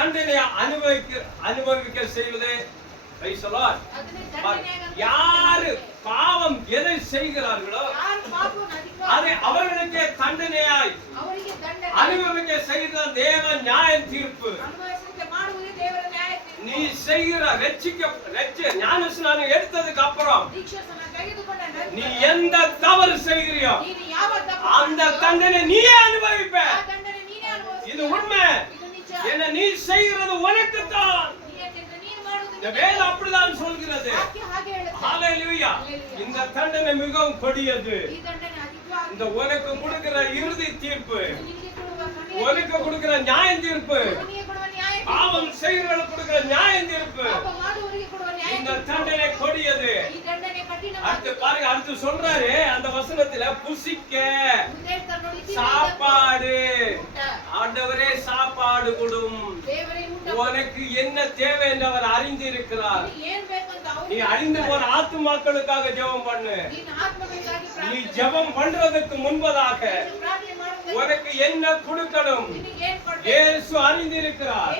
தண்டனையை அனுபவிக்க செய்வது. யாரு பாவம் எதை செய்கிறார்களோ அதை அவர்களுக்கே தண்டனையாய் அனுபவிக்க செய்த தேவ நியாய தீர்ப்பு. நீ செய்கிற ஞானஸ்நானம் எடுத்ததுக்கு அப்புறம் நீ எந்த தவறு செய்கிறியோ அந்த தண்டனை நீயே அனுபவிப்ப. இது உண்மை. என்ன நீ செய்கிறது உனக்குத்தான். இந்த வேதம் அப்படிதான் சொல்கிறது. ஹல்லேலூயா. இந்த தண்டனை மிகவும் கொடியது. இந்த உனக்கு கொடுக்கிற இறுதி தீர்ப்பு, உனக்கு கொடுக்கிற நியாய தீர்ப்பு, பாவம் செய்கிறவர்களுக்கு கொடுக்கிற நியாய தீர்ப்பு, இந்த தண்டனை கொடியது. அடுத்து பாருங்க, அடுத்து சொல்றாரு அந்த வசனத்துல, புசிக்க சாப்பாடு. ஆண்டவரே சாப்பாடு கொடும். உனக்கு என்ன தேவை என்று அவர் அறிந்திருக்கிறார். நீ அழிந்து போன ஆத்துமாக்களுக்காக ஜெபம் பண்ணு. நீ ஜெபம் பண்றதுக்கு முன்பதாக உனக்கு என்ன கொடுக்கணும் இயேசு அறிந்திருக்கிறார்.